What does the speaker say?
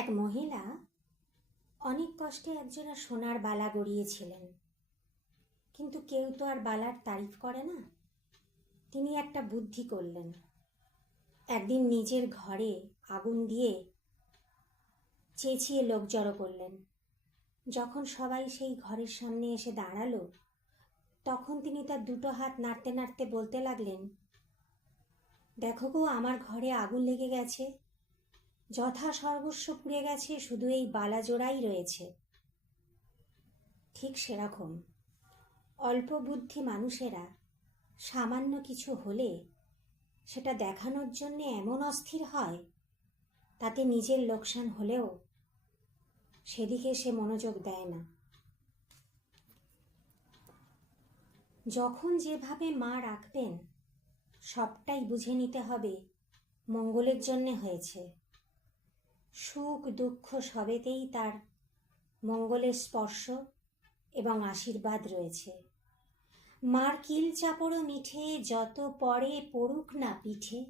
এক মহিলা অনেক কষ্টে একজোড়া সোনার বালা গড়িয়েছিলেন, কিন্তু কেউ তো আর বালার তারিফ করে না। তিনি একটা বুদ্ধি করলেন। একদিন নিজের ঘরে আগুন দিয়ে চেঁচিয়ে লোক জড়ো করলেন। যখন সবাই সেই ঘরের সামনে এসে দাঁড়ালো, তখন তিনি তার দুটো হাত নাড়তে নাড়তে বলতে লাগলেন, দেখো গো, আমার ঘরে আগুন লেগে গেছে, যথা সর্বস্ব পুড়ে গেছে, শুধু এই বালা জোড়াই রয়েছে। ঠিক সেরকম অল্প বুদ্ধি মানুষেরা সামান্য কিছু হলে সেটা দেখানোর জন্য এমন অস্থির হয়, তাতে নিজের লোকসান হলেও সেদিকে সে মনোযোগ দেয় না। যখন যেভাবে মা রাখবেন, সবটাই বুঝে নিতে হবে মঙ্গলের জন্যে হয়েছে। সুখ দুঃখ সবেতেই তার মঙ্গলের স্পর্শ এবং আশীর্বাদ রয়েছে। মার কিল চাপড় মিঠে, যত পরে পড়ুক না পিঠে।